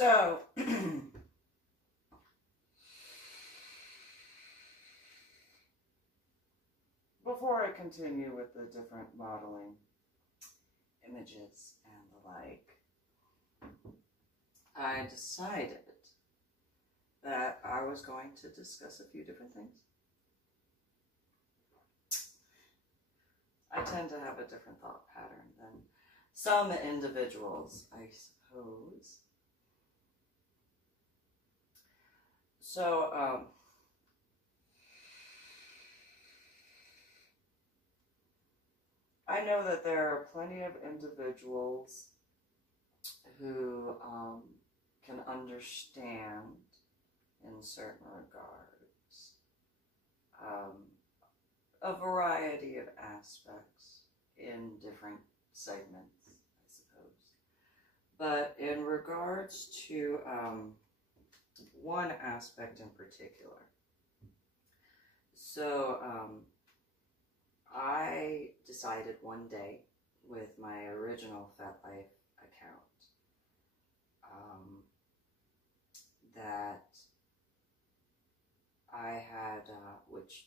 So, before I continue with the different modeling images and the like, I decided that I was going to discuss a few different things. I tend to have a different thought pattern than some individuals, I suppose. So, I know that there are plenty of individuals who can understand, in certain regards, a variety of aspects in different segments, I suppose. But in regards to one aspect in particular, so I decided one day with my original FetLife account that I had, which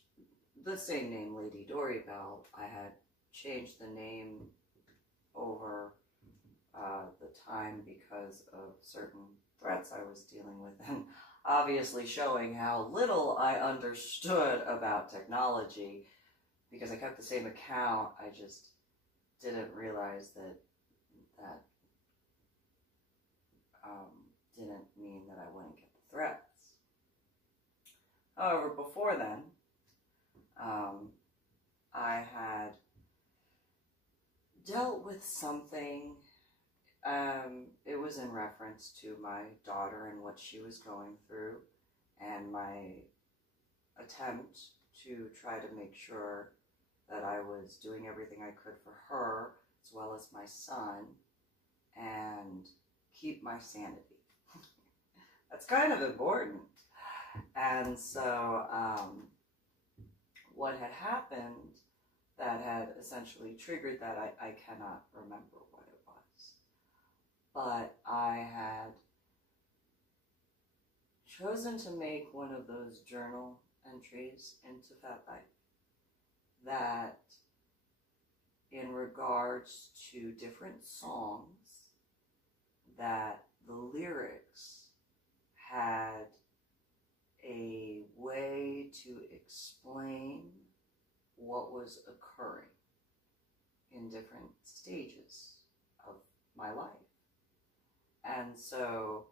the same name, Lady Dori Belle, I had changed the name over the time because of certain threats I was dealing with, and obviously showing how little I understood about technology. Because I kept the same account, I just didn't realize that didn't mean that I wouldn't get the threats. However, before then, I had dealt with something. It was in reference to my daughter and what she was going through, and my attempt to try to make sure that I was doing everything I could for her, as well as my son, and keep my sanity. That's kind of important. And so what had happened that had essentially triggered that, I cannot remember what it was. But I had chosen to make one of those journal entries into FetLife that, in regards to different songs, that the lyrics had a way to explain what was occurring in different stages of my life. And so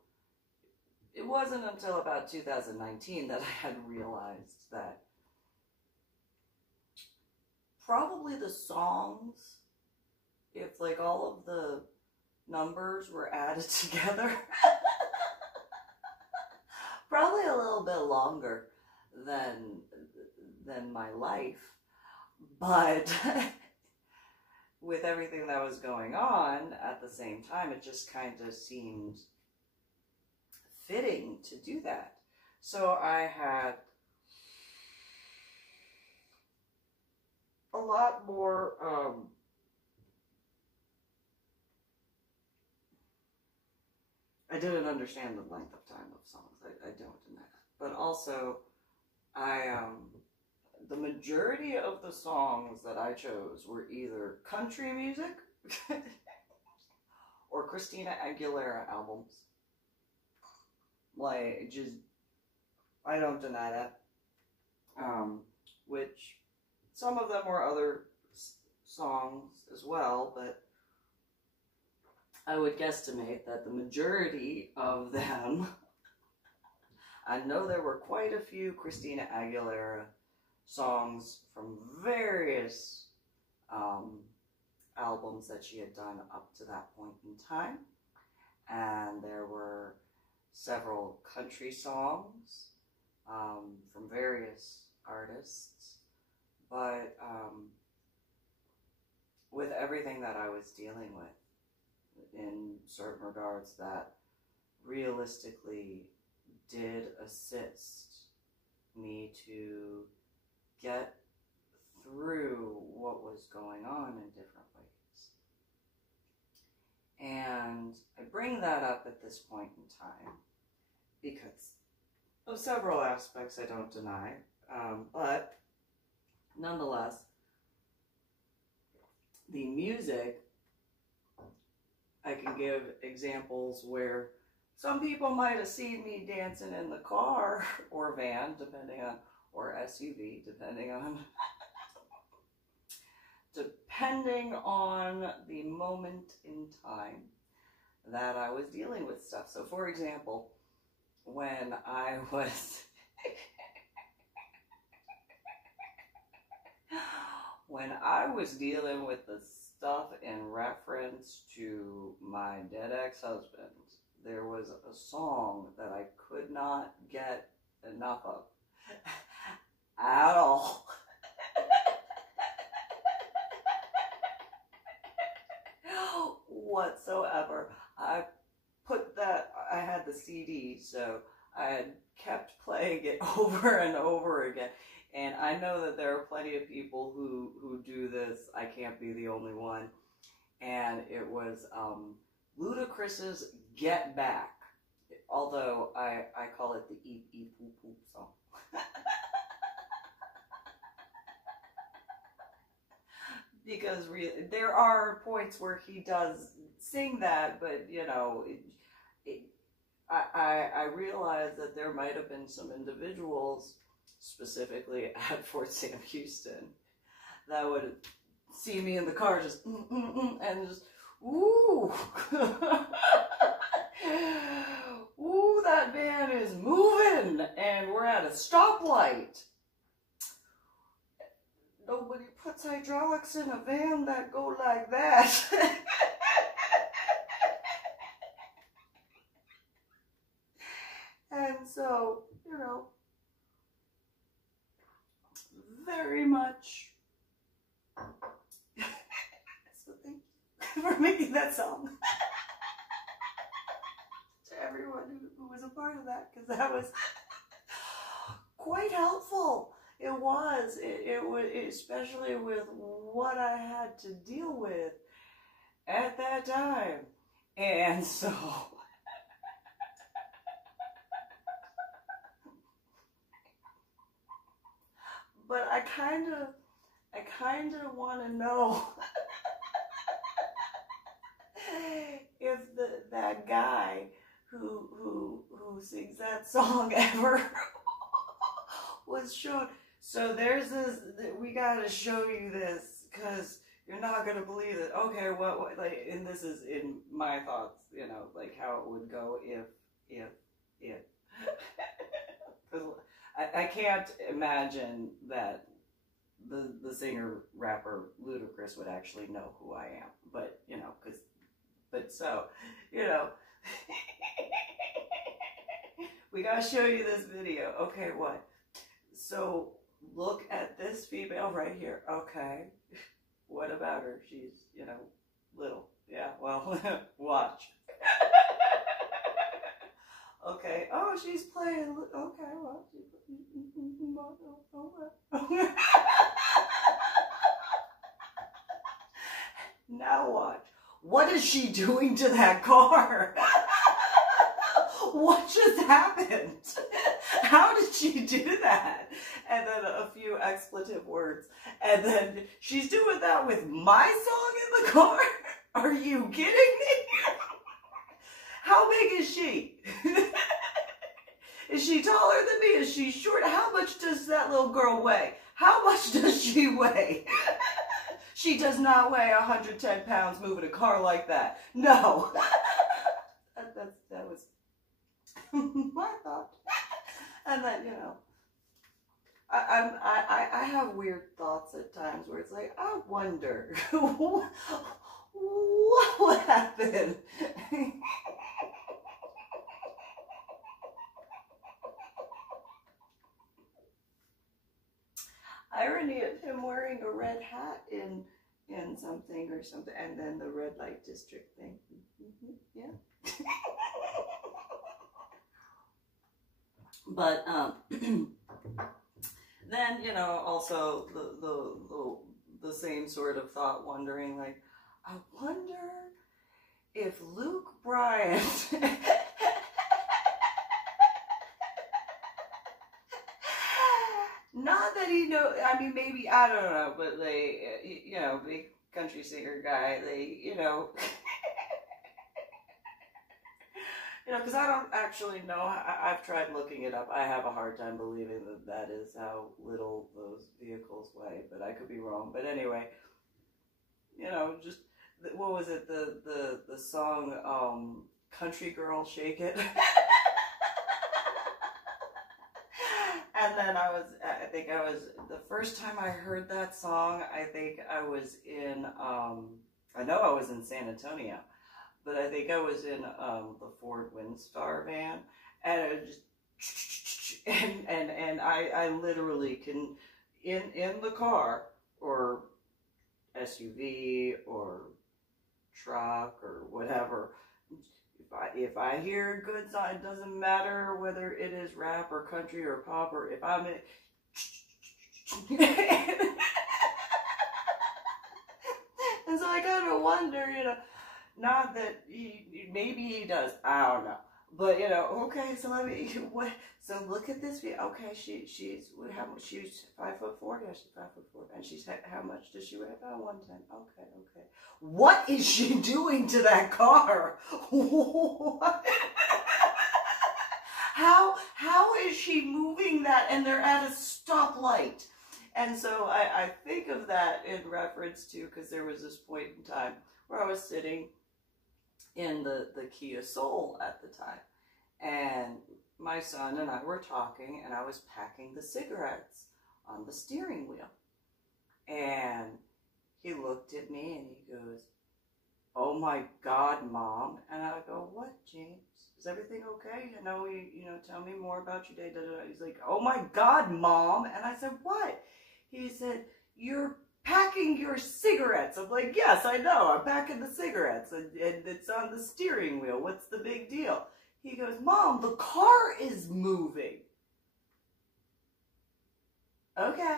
it wasn't until about 2019 that I had realized that probably the songs, if like all of the numbers were added together, probably a little bit longer than my life. But with everything that was going on at the same time, it just kind of seemed fitting to do that. So I had a lot more I didn't understand the length of time of songs. I don't deny that. But also, the majority of the songs that I chose were either country music or Christina Aguilera albums. Like, just, I don't deny that. Which, some of them were other songs as well, but I would guesstimate that the majority of them, I know there were quite a few Christina Aguilera songs from various albums that she had done up to that point in time. And there were several country songs from various artists. But with everything that I was dealing with, in certain regards, that realistically did assist me to get through what was going on in different ways. And I bring that up at this point in time because of several aspects I don't deny, but nonetheless, the music, I can give examples where some people might have seen me dancing in the car or van, depending on, or SUV, depending on the moment in time that I was dealing with stuff. So for example, when I was when I was dealing with the stuff in reference to my dead ex-husband, there was a song that I could not get enough of at all. Whatsoever. I had the CD, so I had kept playing it over and over again. And I know that there are plenty of people who do this. I can't be the only one. And it was Ludacris's Get Back. Although I call it the Eep Eep Poop Poop song. Because there are points where he does sing that, but you know, I realize that there might have been some individuals, specifically at Fort Sam Houston, that would see me in the car just and just ooh, ooh, that van is moving, and we're at a stoplight. Nobody puts hydraulics in a van that go like that. And so, you know, very much. So thank you for making that song. To everyone who was a part of that, because that was quite helpful. It was, especially with what I had to deal with at that time. And so, but I kind of want to know if that guy who sings that song ever was shown. So there's this, we gotta show you this, because you're not gonna believe it. Okay, what, like, and this is in my thoughts, you know, like how it would go if. I can't imagine that the singer-rapper Ludacris would actually know who I am, but, you know, but so, you know, we gotta show you this video. Okay, what? So, look at this female right here. Okay. What about her? She's, you know, little. Yeah, well, watch. Okay. Oh, she's playing. Okay, well. Now watch. What is she doing to that car? What just happened? How did she do that? And then a few expletive words. And then she's doing that with my song in the car? Are you kidding me? How big is she? Is she taller than me? Is she short? How much does that little girl weigh? How much does she weigh? She does not weigh 110 pounds moving a car like that. No. That was my thought. And then, you know, I have weird thoughts at times where it's like, I wonder what would happen. Irony of him wearing a red hat in something or something, and then the red light district thing. Yeah. But then, you know, also the same sort of thought, wondering, like, I wonder if Luke Bryant not that he know, I mean, maybe, I don't know, but they, you know, big country singer guy, they, you know, you know, because I don't actually know, I've tried looking it up. I have a hard time believing that that is how little those vehicles weigh, but I could be wrong. But anyway, you know, just, what was it, the song, Country Girl, Shake It? And then I think I was, the first time I heard that song, I think I was in, I know I was in San Antonio, but I think I was in the Ford Windstar van, and it just, and I literally can, in the car, or SUV, or truck, or whatever, if I hear good song, it doesn't matter whether it is rap or country or pop, or if I'm in and so I kind of wonder, you know, not that maybe he does, I don't know, but you know, okay, so let me, so look at this view. Okay, she's 5'4", yeah, she's 5'4", and she's, how much does she weigh? About 110. Okay. What is she doing to that car? How is she moving that, and they're at a stoplight? And so I think of that in reference to, because there was this point in time where I was sitting in the Kia Soul at the time, and my son and I were talking, and I was packing the cigarettes on the steering wheel, and he looked at me and he goes, "Oh my God, Mom." And I go, "What, James? Is everything okay? You know, tell me more about your day." He's like, "Oh my God, Mom." And I said, "What?" He said, "You're packing your cigarettes." I'm like, "Yes, I know. I'm packing the cigarettes, and it's on the steering wheel. What's the big deal?" He goes, "Mom, the car is moving." Okay.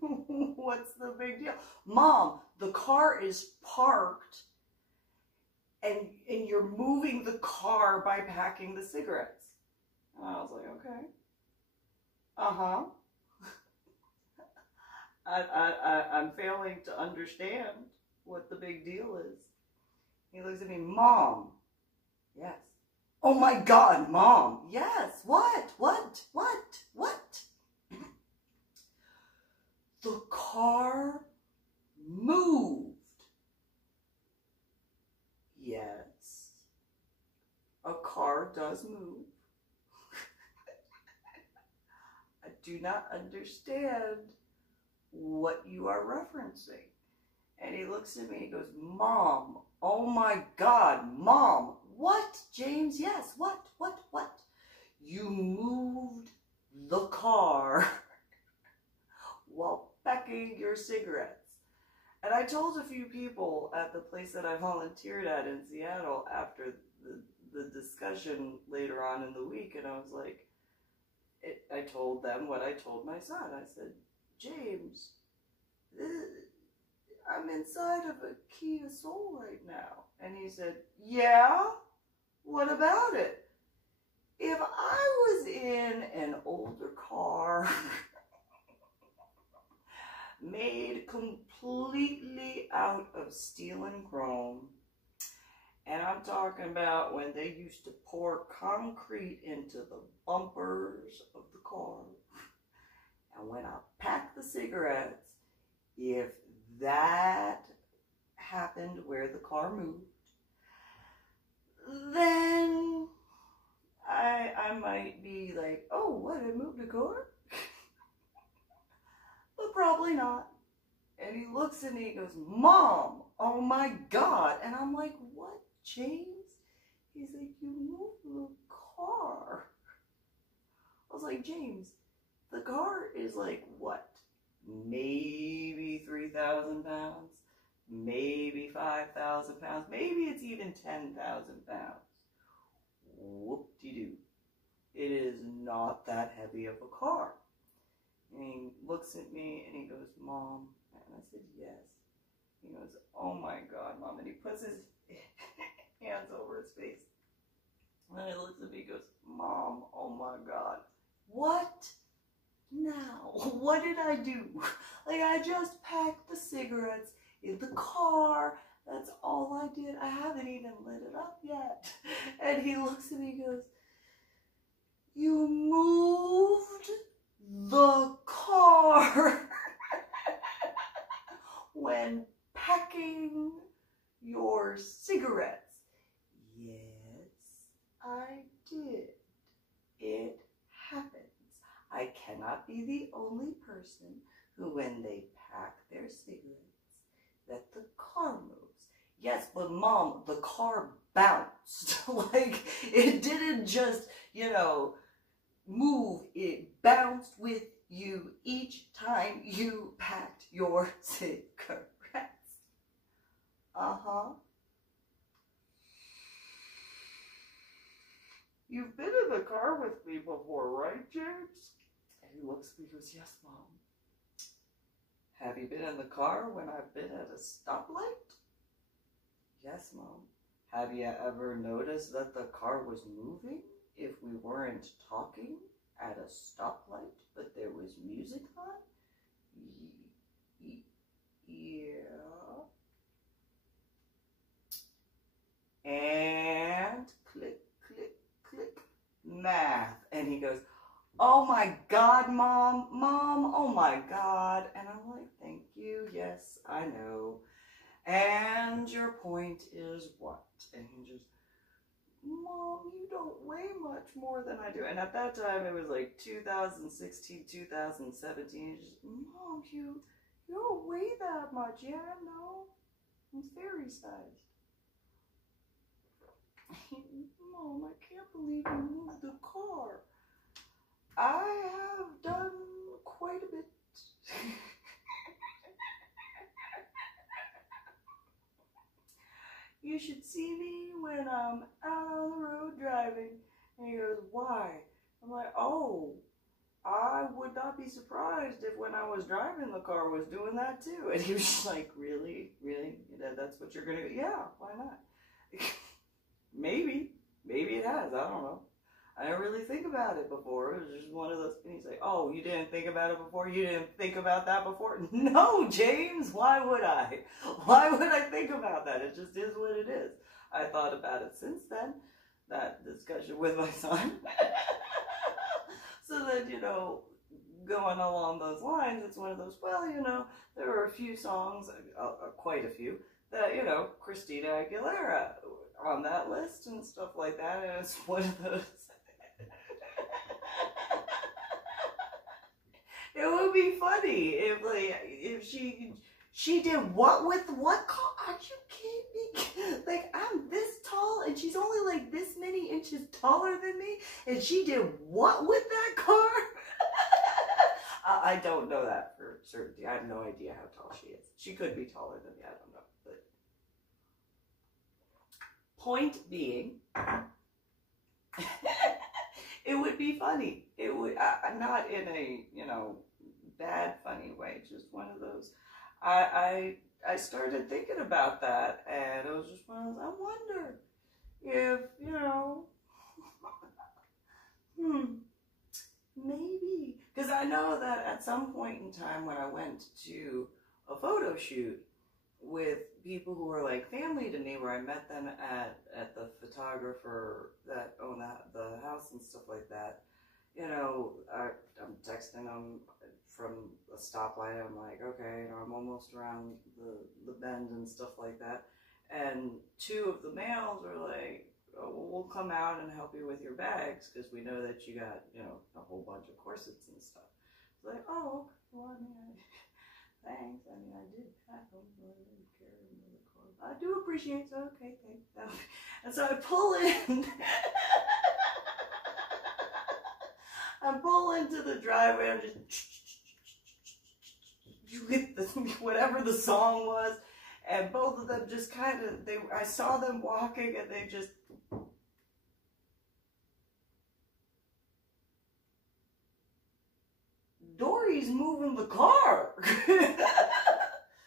What's the big deal? "Mom, the car is parked, and you're moving the car by packing the cigarettes." And I was like, okay. Uh-huh. I'm failing to understand what the big deal is. He looks at me, "Mom." "Yes." "Oh my God, Mom." "Yes." What? The car moved. Yes. A car does move. I do not understand what you are referencing. And he looks at me and he goes, "Mom, oh my God, Mom." "What, James?" "Yes, what? You moved the car while packing your cigarettes." And I told a few people at the place that I volunteered at in Seattle after the discussion later on in the week, and I was like, I told them what I told my son. I said, "James, I'm inside of a Kia Soul right now." And he said, "Yeah? What about it?" If I was in an older car made completely out of steel and chrome, and I'm talking about when they used to pour concrete into the bumpers of the car, and when I packed the cigarettes, if that happened where the car moved, then I might be like, "Oh, what, I moved the car?" But probably not. And he looks at me and he goes, "Mom, oh my God." And I'm like, "What, James?" He's like, "You moved the car." I was like, "James, the car is like, what? Maybe 3,000 pounds, maybe 5,000 pounds, maybe it's even 10,000 pounds. Whoop-de-doo. It is not that heavy of a car." And he looks at me and he goes, "Mom," and I said, "Yes." He goes, "Oh my God, Mom." And he puts hands over his face. And he looks at me and goes, Mom, oh my God, what now? What did I do? Like, I just packed the cigarettes in the car. That's all I did. I haven't even lit it up yet. And he looks at me and goes, you moved the car when packing your cigarettes. Yes, I did. It happens. I cannot be the only person who, when they pack their cigarettes, that the car moves. Yes, but Mom, the car bounced. Like, it didn't just, you know, move. It bounced with you each time you packed your cigarettes. Uh-huh. You've been in the car with me before, right, James? And he looks at me and goes, yes, Mom. Have you been in the car when I've been at a stoplight? Yes, Mom. Have you ever noticed that the car was moving if we weren't talking at a stoplight, but there was music on? Yeah. And click, click, click, math. And he goes, oh my God, Mom, oh my God. And I'm like, thank you, yes, I know. And your point is what? And he just, Mom, you don't weigh much more than I do. And at that time, it was like 2016, 2017. Just, Mom, you don't weigh that much. Yeah, no, I'm fairy sized. Mom, I can't believe you moved the car. I have done quite a bit. You should see me when I'm out on the road driving. And he goes, why? I'm like, oh, I would not be surprised if when I was driving the car was doing that too. And he was just like, really? Really? That's what you're going to do? Yeah, why not? Maybe it has. I don't know. I didn't really think about it before. It was just one of those things like, oh, you didn't think about it before? You didn't think about that before? No, James, why would I? Why would I think about that? It just is what it is. I thought about it since then, that discussion with my son. So that, you know, going along those lines, it's one of those, well, you know, there are a few songs, quite a few, that, you know, Christina Aguilera on that list and stuff like that, and it's one of those. It would be funny if she did what with what car? Are you kidding me? Like, I'm this tall and she's only like this many inches taller than me, and she did what with that car? I don't know that for certainty. I have no idea how tall she is. She could be taller than me. I don't know. But point being, it would be funny. It would, not in a, you know, bad funny way, just one of those. I started thinking about that, and it was just one of those, I wonder if, you know, maybe, because I know that at some point in time when I went to a photo shoot with people who were like family to me, where I met them at the photographer that owned the house and stuff like that, you know, I'm texting them from a stoplight. I'm like, okay, you know, I'm almost around the bend and stuff like that. And two of the males are like, oh, well, we'll come out and help you with your bags because we know that you got, you know, a whole bunch of corsets and stuff. It's like, oh, well, I mean, thanks. I mean, I did pack them, but I didn't carry them in the car. I do appreciate it. So, okay, thanks. And so I pull in. I pull into the driveway. I'm just with whatever the song was, and both of them just kind of, I saw them walking, and they just, Dori's moving the car.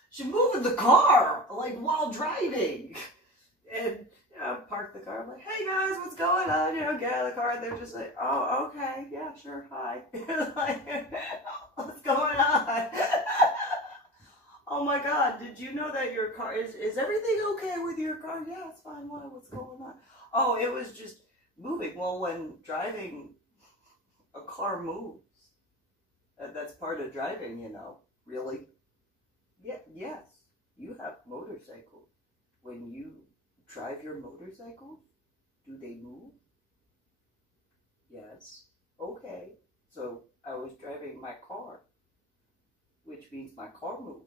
She's moving the car, like, while driving. And, you I parked the car. I'm like, hey guys, what's going on? You know, get out of the car. And they're just like, oh, okay, yeah, sure, hi. Like, what's going on? Oh my God, did you know that your car, is everything okay with your car? Yeah, it's fine. What's going on? Oh, it was just moving. Well, when driving, a car moves. That's part of driving, you know. Really? Yeah, yes. You have motorcycles. When you drive your motorcycle, do they move? Yes. Okay. So I was driving my car, which means my car moves.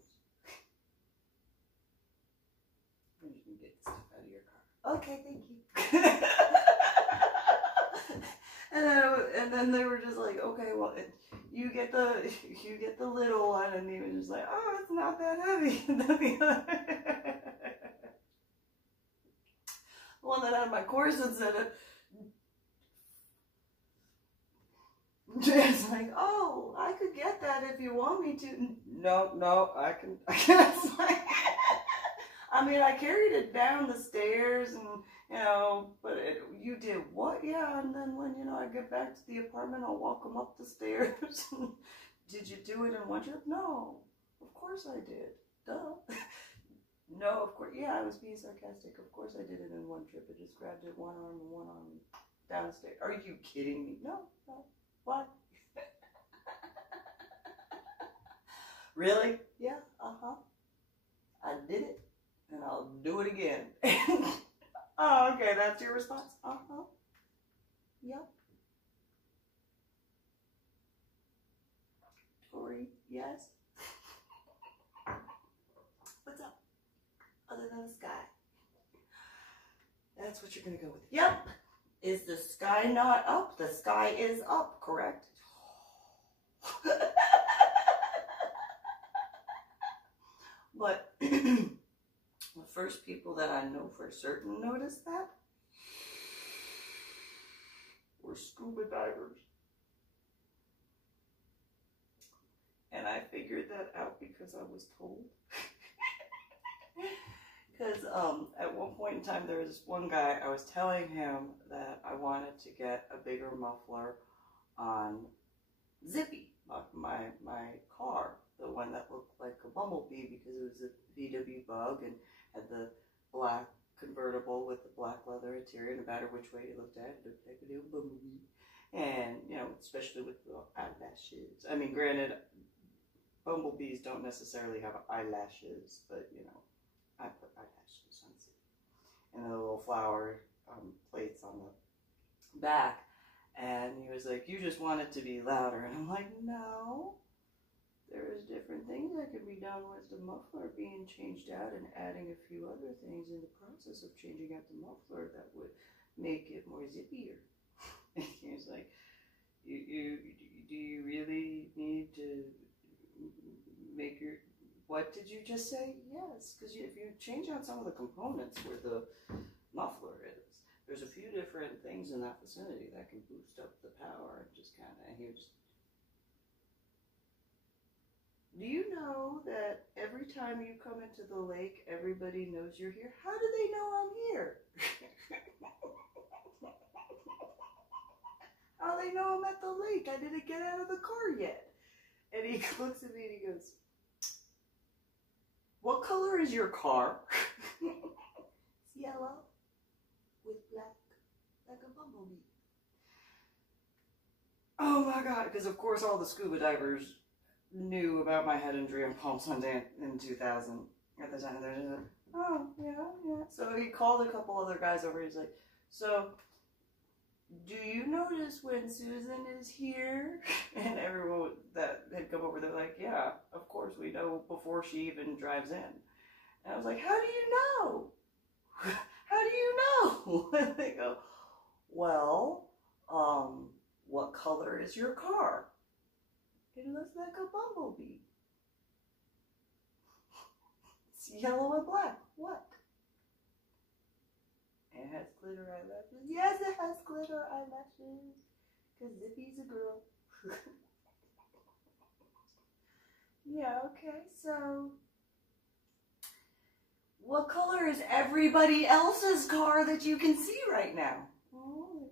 You can get stuff out of your car. Okay, thank you. And then they were just like, okay, well, you get the little one, and he was just like, oh, it's not that heavy. And then the one that had my corsets in it, it's like, oh, I could get that if you want me to. No, I can. It's like, I mean, I carried it down the stairs, and you know, but you did what? Yeah, and then when, you know, I get back to the apartment, I'll walk them up the stairs. Did you do it in one trip? No, of course I did. Duh. No, of course. Yeah, I was being sarcastic. Of course I did it in one trip. I just grabbed it one arm and one arm downstairs. Are you kidding me? No. What? Really? Yeah, I did it, and I'll do it again. Oh, okay, that's your response? Yep. Dori, yes? What's up? Other than the sky. That's what you're going to go with. Yep. Is the sky not up? The sky is up, correct? But the first people that I know for certain noticed that were scuba divers. And I figured that out because I was told. Because at one point in time, there was one guy, I was telling him that I wanted to get a bigger muffler on Zippy, my car, the one that looked like a Bumblebee because it was a VW Bug and had the black convertible with the black leather interior, no matter which way you looked at it, looked like a little Bumblebee. And, you know, especially with the eyelashes. I mean, granted, Bumblebees don't necessarily have eyelashes, but, you know, I put eyelashes on Zippy. And the little flower plates on the back. And he was like, you just want it to be louder. And I'm like, no. There's different things that can be done with the muffler being changed out and adding a few other things in the process of changing out the muffler that would make it more zippier. And he was like, do you really need to make your... What did you just say? Yes, because if you change out some of the components where the muffler is, there's a few different things in that vicinity that can boost up the power and just kind of... He was... Do you know that every time you come into the lake, everybody knows you're here? How do they know I'm here? How do they know I'm at the lake? I didn't get out of the car yet. And he looks at me and he goes, what color is your car? It's yellow with black, like a bumblebee. Oh my God, because of course all the scuba divers knew about my head injury on Palm Sunday in 2000. At the time, they're just like, oh, yeah. So he called a couple other guys over. He's like, so, do you notice when Susan is here? And everyone that had come over, they're like, yeah, of course we know before she even drives in. And I was like, how do you know? How do you know? And they go, well, what color is your car? It looks like a bumblebee. It's yellow and black. What? It has glitter eyelashes. Yes, it has glitter eyelashes. Because Zippy's a girl. Yeah, okay. So, What color is everybody else's car that you can see right now? Oh,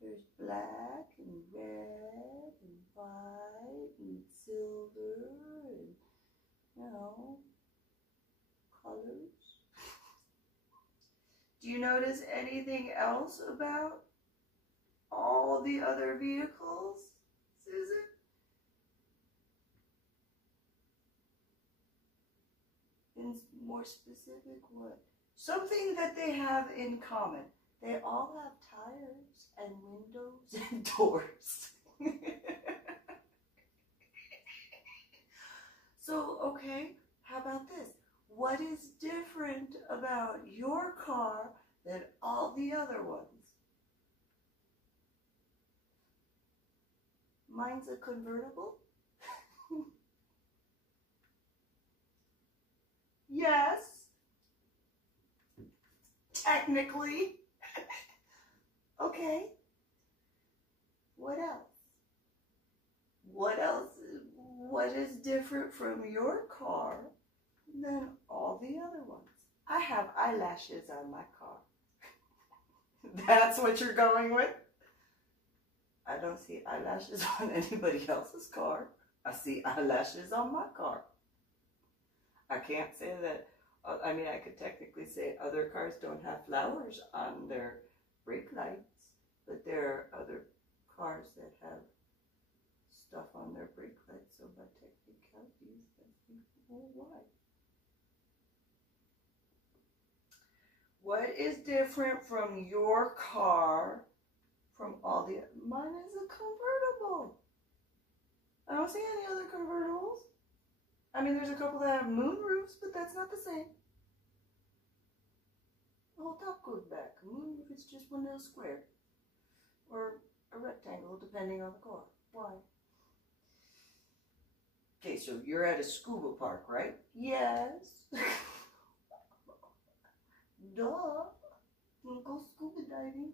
there's black and red and white and silver and, you know, colors. Do you notice anything else about all the other vehicles, Susan? In more specific, what? Something that they have in common. They all have tires and windows and doors. So, okay, how about this? What is different about your car than all the other ones? Mine's a convertible. Yes. Technically. Okay. What else? What else? What is different from your car than all the other ones? I have eyelashes on my car. That's what you're going with? I don't see eyelashes on anybody else's car. I see eyelashes on my car. I can't say that, I mean, I could technically say other cars don't have flowers on their brake lights, but there are other cars that have stuff on their brake lights, so by technicalities, well, why? What is different from your car from all the, mine is a convertible. I don't see any other convertibles. I mean, there's a couple that have moon roofs, but that's not the same. The whole top goes back. A moon roof is just one little square. Or a rectangle, depending on the car. Why? Okay, so you're at a scuba park, right? Yes. Duh. Wanna go scuba diving?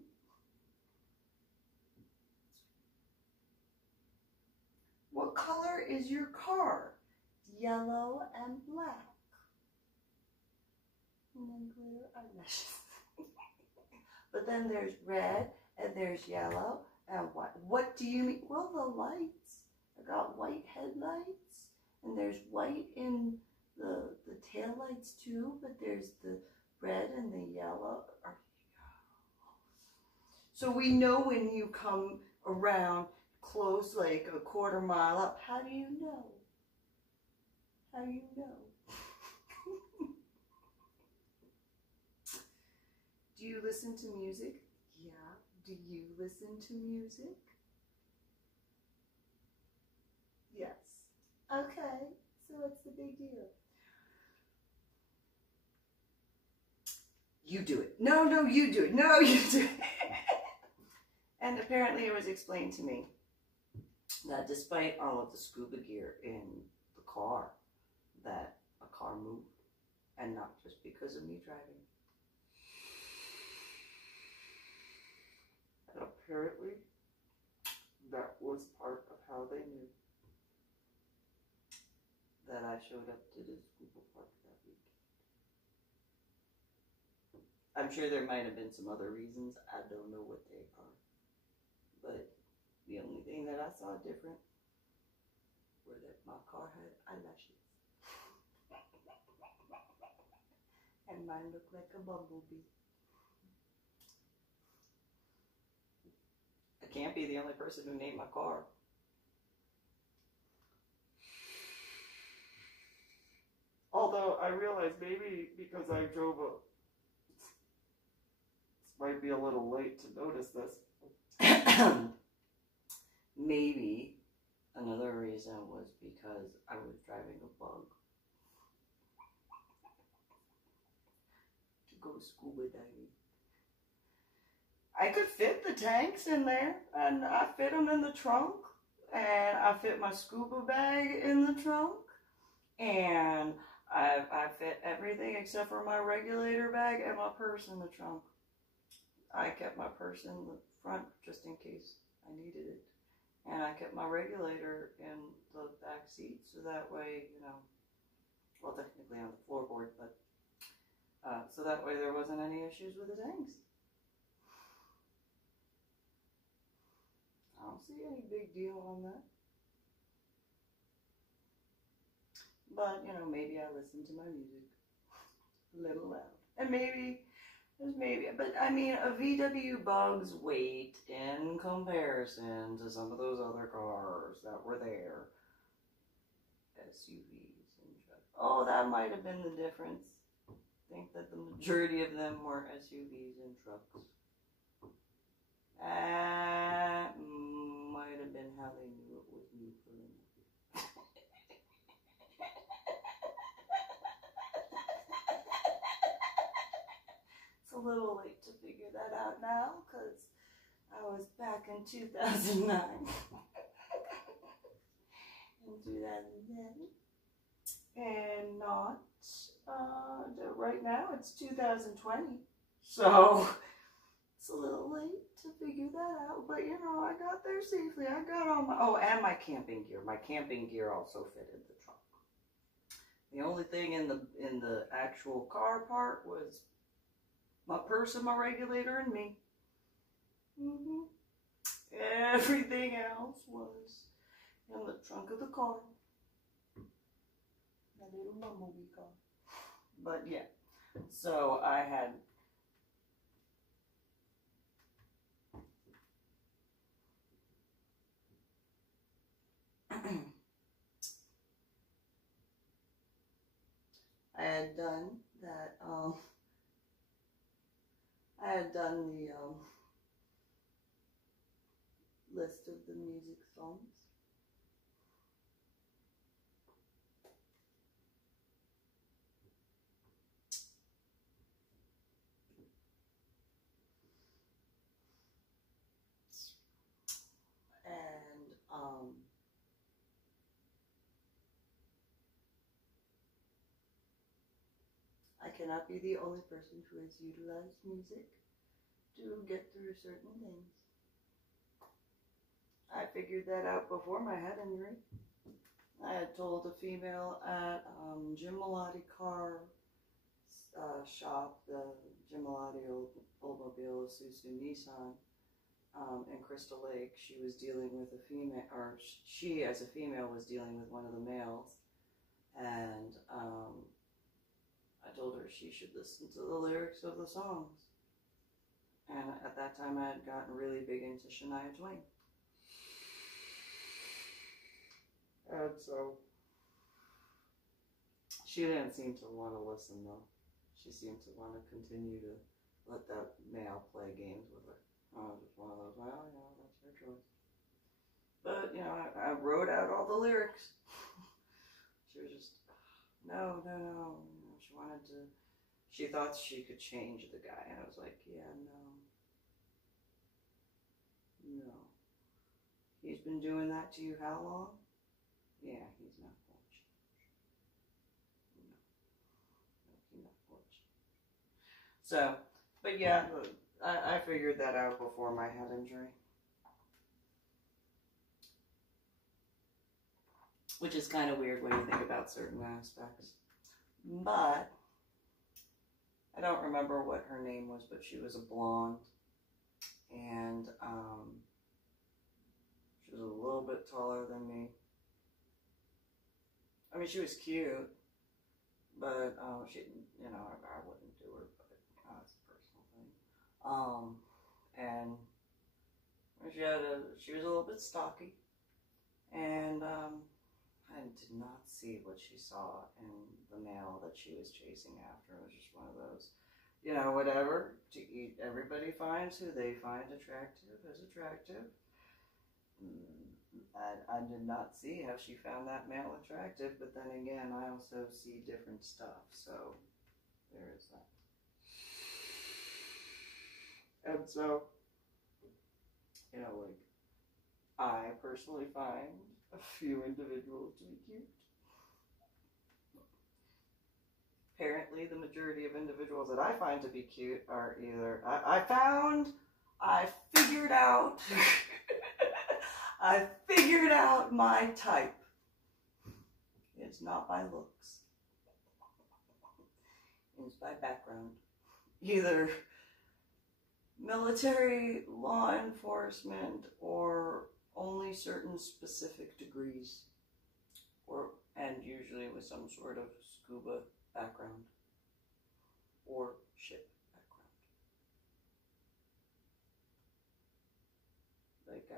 What color is your car? Yellow and black. And then glitter eyelashes. But then there's red and there's yellow and white. What do you mean? Well, the lights. I got white headlights and there's white in the tail lights too, but there's the red and the yellow. So we know when you come around close, like a quarter mile up. How do you know? How do you know? Do you listen to music? Yeah. Do you listen to music? Yes. Okay. So what's the big deal? You do it. No, no, you do it. No, you do it. And apparently it was explained to me that despite all of the scuba gear in the car, that a car moved, and not just because of me driving. And apparently that was part of how they knew that I showed up to the scuba park that week. I'm sure there might have been some other reasons. I don't know what they are. But the only thing that I saw different were that my car had eyelashes. And mine looked like a bumblebee. I can't be the only person who named my car. Although I realize maybe because I drove a... This might be a little late to notice this. Maybe another reason was because I was driving a bug to go scuba diving. I could fit the tanks in there, and I fit them in the trunk, and I fit my scuba bag in the trunk, and I fit everything except for my regulator bag and my purse in the trunk. I kept my purse in the front just in case I needed it. And I kept my regulator in the back seat so that way, you know, well, technically on the floorboard, but so that way there wasn't any issues with the tanks. I don't see any big deal on that. But, you know, maybe I listen to my music a little loud. And maybe, but I mean, a VW Bug's weight in comparison to some of those other cars that were there. SUVs and trucks. Oh, that might have been the difference. I think that the majority of them were SUVs and trucks. That might have been how they knew it was new for them. It's a little late to figure that out now, because I was back in 2009. In 2010. And not, right now it's 2020. So, it's a little late to figure that out, but you know, I got there safely. I got all my, oh, and my camping gear. My camping gear also fitted the trunk. The only thing in the actual car part was my purse and my regulator and me. Everything else was in the trunk of the car. That little Bumblebee car. But yeah, so I had done that, I had done the list of the music songs. And I cannot be the only person who has utilized music to get through certain things. I figured that out before my head injury. I had told a female at Jim Malati car shop, the Jim Malati Oldsmobile Isuzu Nissan in Crystal Lake. She was dealing with a female, or she as a female was dealing with one of the males, and I told her she should listen to the lyrics of the songs. And at that time I had gotten really big into Shania Twain. And so she didn't seem to want to listen though. She seemed to want to continue to let that male play games with her. I was just one of those, well, you know, that's her choice. But, you know, I wrote out all the lyrics. She was just, no. You know, she wanted to, she thought she could change the guy. And I was like, yeah, no. He's been doing that to you how long? Yeah, he's not going to change. No, he's not going to change. So, but yeah, I figured that out before my head injury. Which is kind of weird when you think about certain aspects. But, I don't remember what her name was, but she was a blonde. And, she was a little bit taller than me. I mean, she was cute, but she, you know, I wouldn't do her, but it's a personal thing. And she was a little bit stocky, and I did not see what she saw in the male that she was chasing after. It was just one of those, you know, whatever. Everybody finds who they find attractive as attractive. I did not see how she found that male attractive, but then again, I also see different stuff, so there is that. And so, you know, like, I personally find a few individuals to be cute. Apparently, the majority of individuals that I find to be cute are either, I figured out, I figured out my type. It's not by looks. It's by background. either military, law enforcement, or only certain specific degrees, and usually with some sort of scuba background or ship background. Like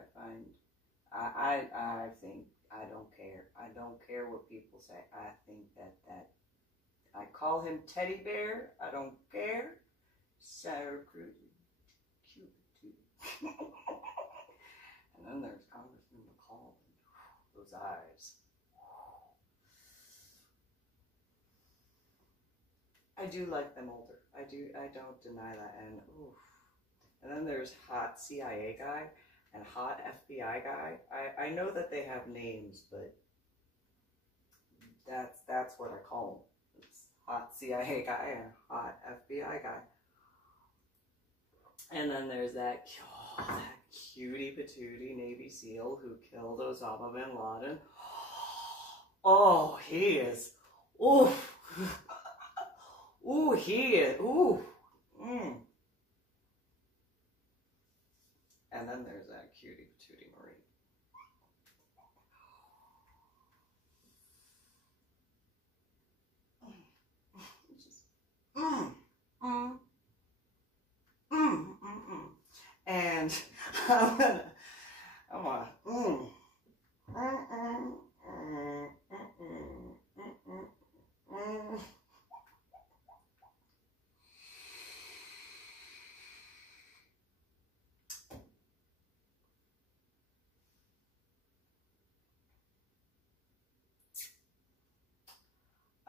I think I don't care. I don't care what people say. I think that I call him Teddy Bear. I don't care. Sour cute too. And then there's Congressman McCall. Those eyes. I do like them older. I don't deny that. And then there's hot CIA guy and hot FBI guy. I know that they have names, but that's what I call them. It's hot CIA guy and hot FBI guy. And then there's that cutie patootie Navy SEAL who killed Osama bin Laden. Oh, he is. Ooh. Ooh, he is. Ooh. Mm. And then there's that cutie patootie Marine. Just, And I'm gonna, I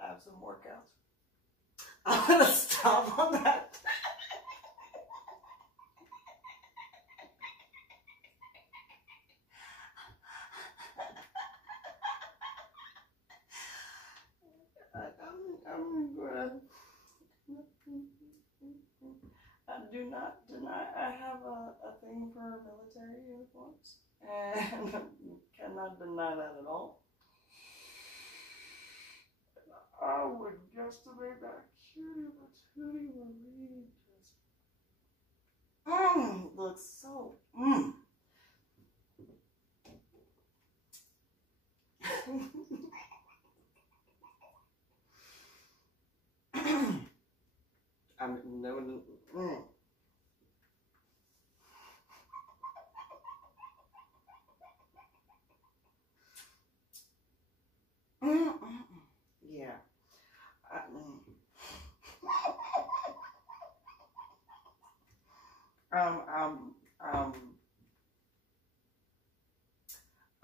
have some workouts. I'm gonna stop on that. I do not deny I have a thing for military uniforms, and cannot deny that at all. I would guesstimate that cutie patootie Marie just looks so I'm no. Yeah.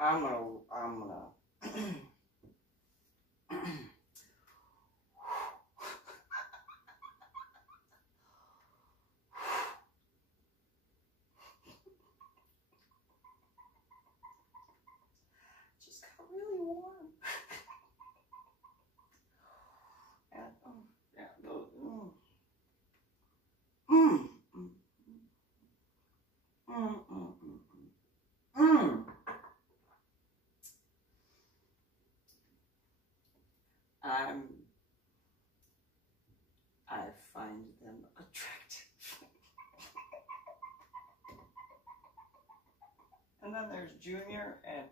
I'm gonna just got really warm. And yeah, those I find them attractive. And then there's Junior and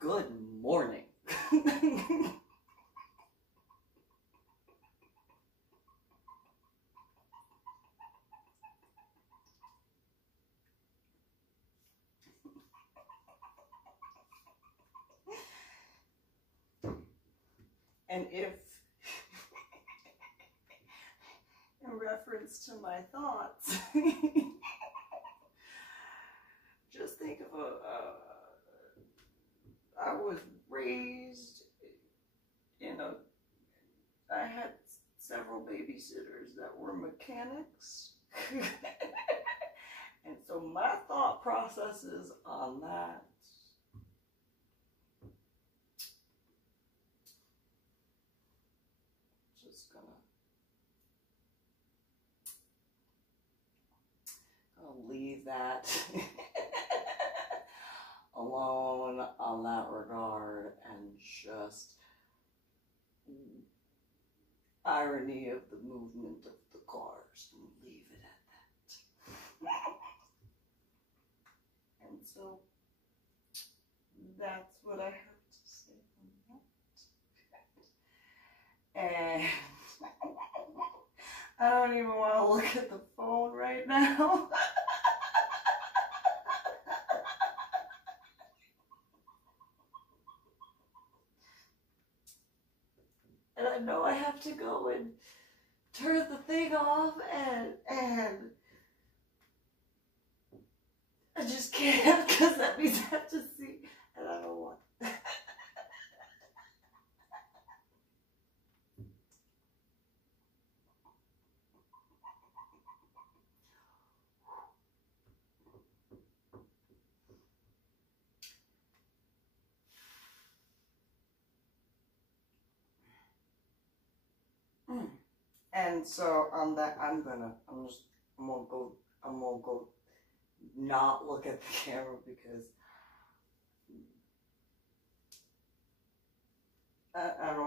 good morning. And if, in reference to my thoughts, just think of I was raised I had several babysitters that were mechanics. And so my thought processes on that. I'll leave that. alone on that regard, and just irony of the movement of the cars, and leave it at that. And so that's what I have to say on that. And I don't even want to look at the phone right now. And I know I have to go and turn the thing off, and I just can't, because that means I have to see, and I don't want. And so on that, I'm gonna go not look at the camera, because I don't